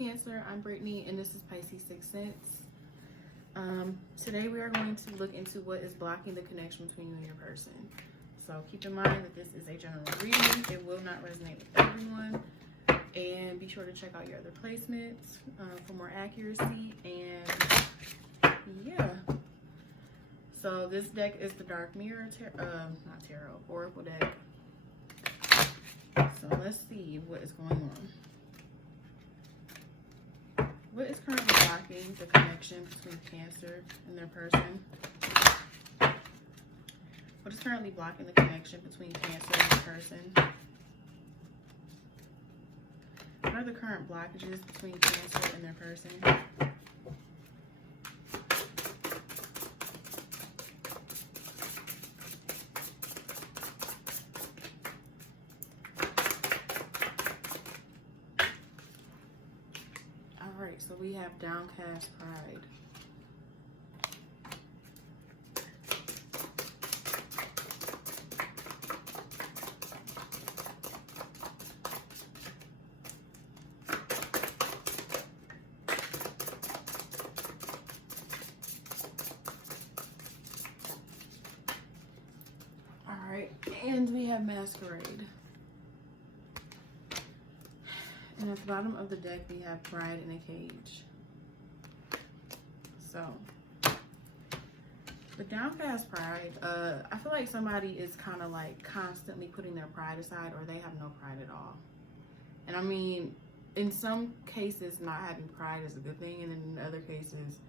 Cancer, I'm Brittany, and this is Pisces Sixth Sense. Today we are going to look into what is blocking the connection between you and your person. So keep in mind that this is a general reading. It will not resonate with everyone. And be sure to check out your other placements for more accuracy. And yeah. So this deck is the Dark Mirror, not tarot, Oracle deck. So let's see what is going on. What is currently blocking the connection between Cancer and their person? What is currently blocking the connection between Cancer and their person? What are the current blockages between Cancer and their person? Alright, so we have Downcast Pride. Alright, and we have Masquerade. And at the bottom of the deck, we have Pride in a Cage. So, the Downcast Pride, I feel like somebody is kind of like constantly putting their pride aside, or they have no pride at all. And I mean, in some cases, not having pride is a good thing, and in other cases,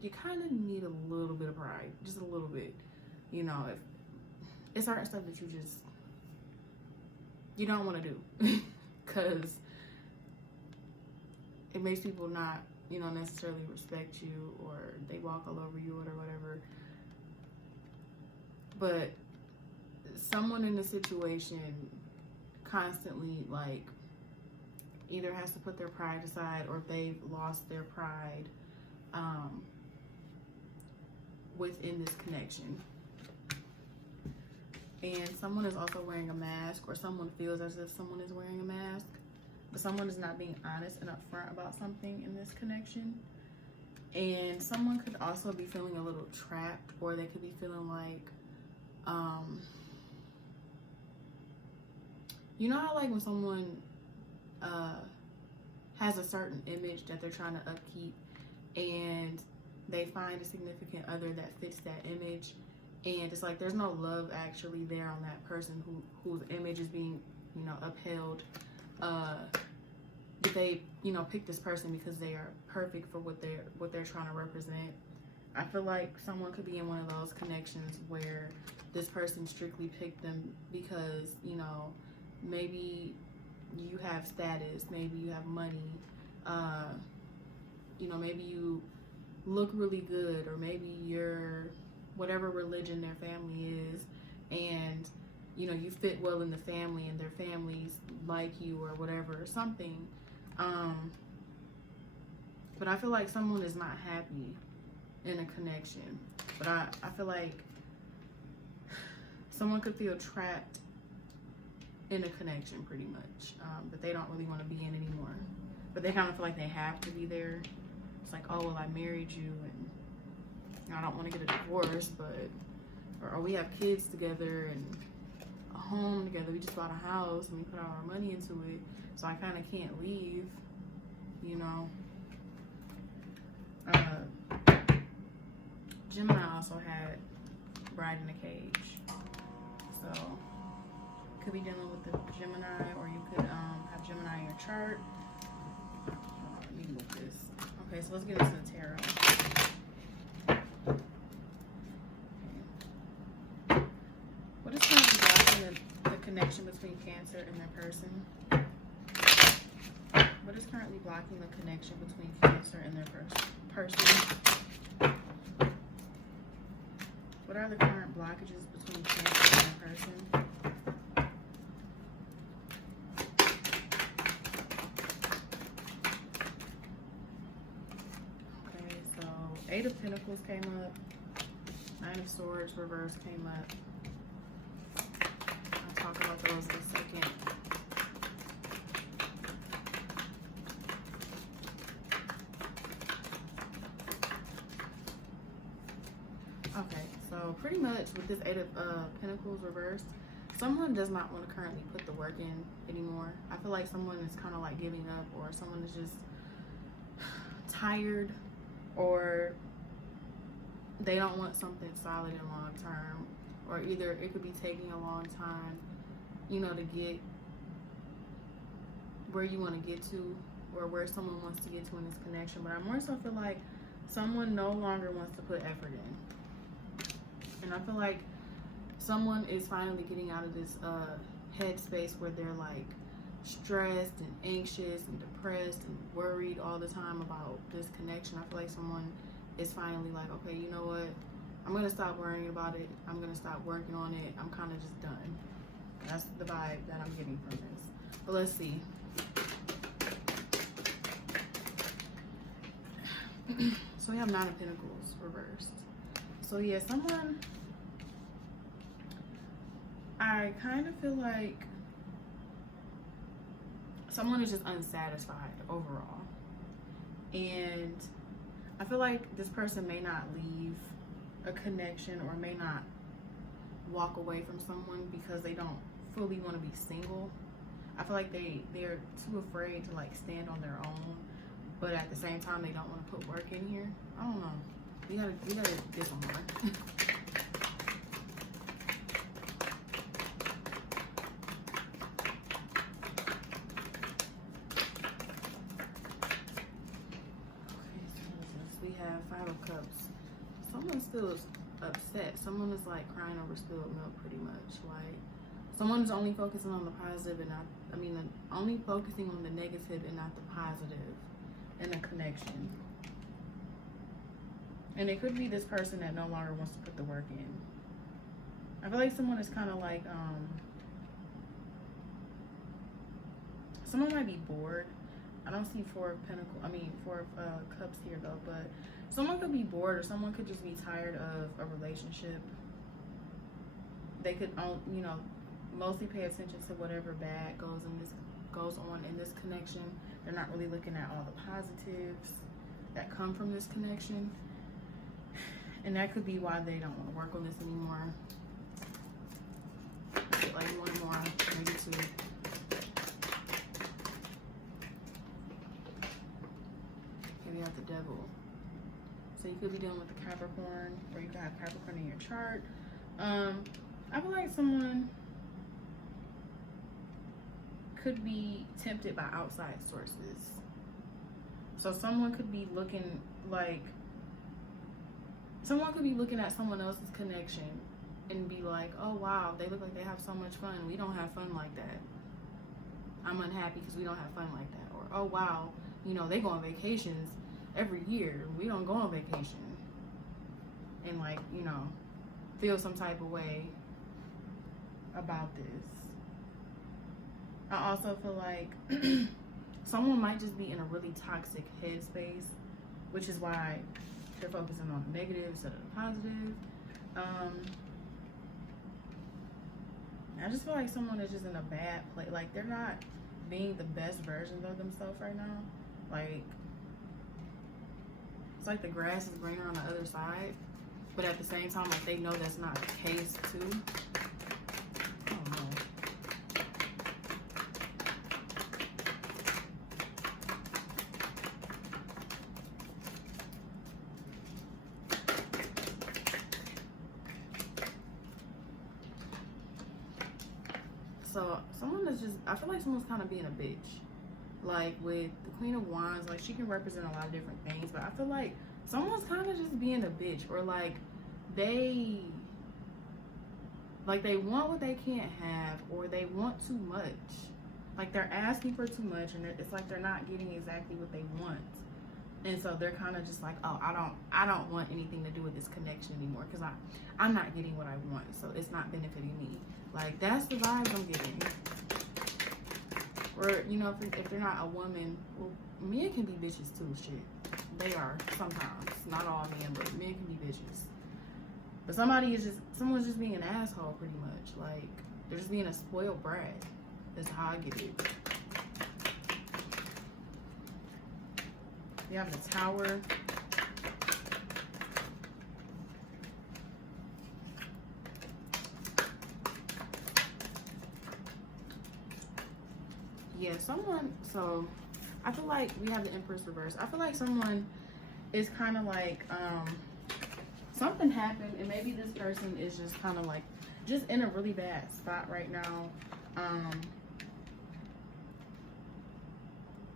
you kind of need a little bit of pride, just a little bit. You know, if it's certain stuff that you don't want to do, because it makes people not, you know, necessarily respect you, or they walk all over you or whatever. But someone in the situation constantly, like, either has to put their pride aside, or they've lost their pride within this connection. And someone is also wearing a mask, or someone feels as if someone is wearing a mask. But someone is not being honest and upfront about something in this connection. And someone could also be feeling a little trapped, or they could be feeling like, you know how like when someone has a certain image that they're trying to upkeep, and they find a significant other that fits that image, and it's like there's no love actually there on that person whose image is being, you know, upheld. They, you know, pick this person because they are perfect for what they're trying to represent. I feel like someone could be in one of those connections where this person strictly picked them because, you know, maybe you have status, maybe you have money, you know, maybe you look really good, or maybe you're whatever religion their family is, and you know, you fit well in the family, and their families like you or whatever, or something. But I feel like someone is not happy in a connection. But I feel like someone could feel trapped in a connection pretty much, that they don't really want to be in anymore. But they kind of feel like they have to be there. It's like, oh, well, I married you, and I don't want to get a divorce, but, or we have kids together, and a home together. We just bought a house, and we put all our money into it, so I kind of can't leave, you know. Gemini also had Bride in a Cage, so could be dealing with the Gemini, or you could have Gemini in your chart. Let me move this. Okay, so let's get into the tarot. What is currently blocking the connection between Cancer and their person? What is currently blocking the connection between Cancer and their person? What are the current blockages between Cancer and their person? Okay, so 8 of Pentacles came up. 9 of Swords reverse came up. I'll talk about those in a second. Okay, so pretty much with this Eight of Pentacles reversed, someone does not want to currently put the work in anymore. I feel like someone is kind of like giving up, or someone is just tired, or they don't want something solid and long term, or either it could be taking a long time, you know, to get where you want to get to, or where someone wants to get to in this connection. But I more so feel like someone no longer wants to put effort in. And I feel like someone is finally getting out of this headspace where they're like stressed and anxious and depressed and worried all the time about this connection. I feel like someone is finally like, okay, you know what? I'm going to stop worrying about it. I'm going to stop working on it. I'm kind of just done. That's the vibe that I'm getting from this. But let's see. So we have Nine of Pentacles reversed. So yeah, someone, I kind of feel like someone is just unsatisfied overall. And I feel like this person may not leave a connection, or may not walk away from someone because they don't fully want to be single. I feel like they're too afraid to like stand on their own, but at the same time they don't want to put work in here. I don't know. We gotta get some more. We have Five of Cups. Someone still is upset. Someone is like crying over spilled milk, pretty much. Like someone's only focusing on the positive and not, only focusing on the negative and not the positive in a connection. And it could be this person that no longer wants to put the work in. I feel like someone is kind of like, someone might be bored. I don't see Four of Cups here though, but someone could be bored, or someone could just be tired of a relationship. They could, mostly pay attention to whatever bad goes on in this connection. They're not really looking at all the positives that come from this connection. And that could be why they don't want to work on this anymore. Get like one more, maybe two. Here we have the Devil. So you could be dealing with the Capricorn, or you could have Capricorn in your chart. I feel like someone could be tempted by outside sources. So someone could be looking at someone else's connection and be like, oh wow, they look like they have so much fun. We don't have fun like that. I'm unhappy because we don't have fun like that. Or, oh wow, they go on vacations every year. We don't go on vacation. And feel some type of way about this. I also feel like someone might just be in a really toxic headspace, which is why they're focusing on the negative instead of the positive. I just feel like someone is just in a bad place. Like they're not being the best versions of themselves right now. Like it's like the grass is greener on the other side, but at the same time, like they know that's not the case too. I don't know. So someone is just, I feel like someone's kind of being a bitch. Like with the Queen of Wands, like she can represent a lot of different things, but I feel like someone's kind of just being a bitch, or like they want what they can't have, or they want too much. Like they're asking for too much, and it's like they're not getting exactly what they want. And so they're kind of just like, oh, I don't want anything to do with this connection anymore because I'm not getting what I want, so it's not benefiting me. Like that's the vibes I'm getting. Or if they're not a woman, well, men can be bitches too. Shit, they are sometimes. Not all men, but men can be bitches. But someone's just being an asshole, pretty much. Like they're just being a spoiled brat. That's how I get it. You have the Tower. yeah, someone, so I feel like we have the Empress reverse. I feel like someone is kind of like, something happened, and maybe this person is just kind of like, just in a really bad spot right now.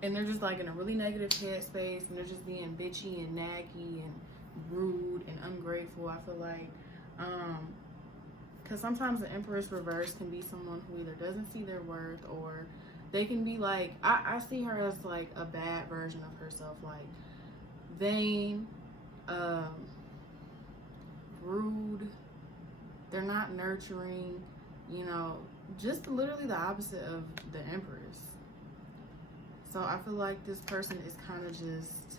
And they're just like in a really negative headspace, and they're just being bitchy and naggy and rude and ungrateful. I feel like, because sometimes the Empress reverse can be someone who either doesn't see their worth, or they can be like, I see her as like a bad version of herself, like vain, rude. They're not nurturing, you know, just literally the opposite of the Empress. So I feel like this person is kind of just,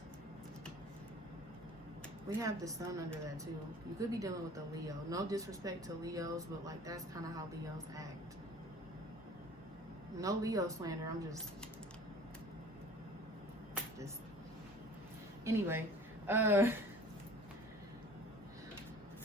we have the Sun under that too. You could be dealing with a Leo. No disrespect to Leos, but like that's kind of how Leos act. No Leo slander. I'm just anyway.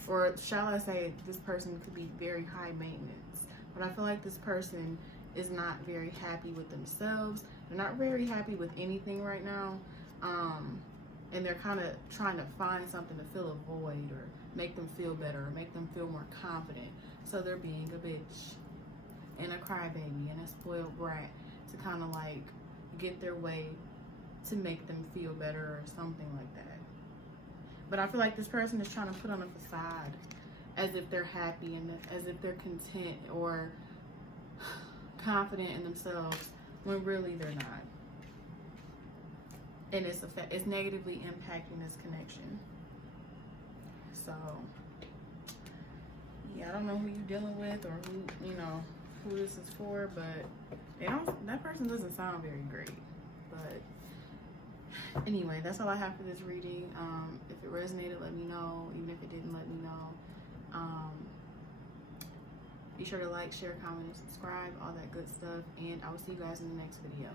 Or shall I say, this person could be very high maintenance. But I feel like this person is not very happy with themselves. They're not very happy with anything right now. And they're kind of trying to find something to fill a void, or make them feel better, or make them feel more confident. So they're being a bitch and a crybaby and a spoiled brat to kind of like get their way to make them feel better, or something like that. But I feel like this person is trying to put on a facade as if they're happy and as if they're content or confident in themselves, when really they're not. And it's negatively impacting this connection. So yeah, I don't know who you're dealing with, or who, you know, who this is for, but that person doesn't sound very great. But anyway, that's all I have for this reading. If it resonated, let me know. Even if it didn't, let me know. Be sure to like, share, comment, and subscribe, all that good stuff. And I will see you guys in the next video.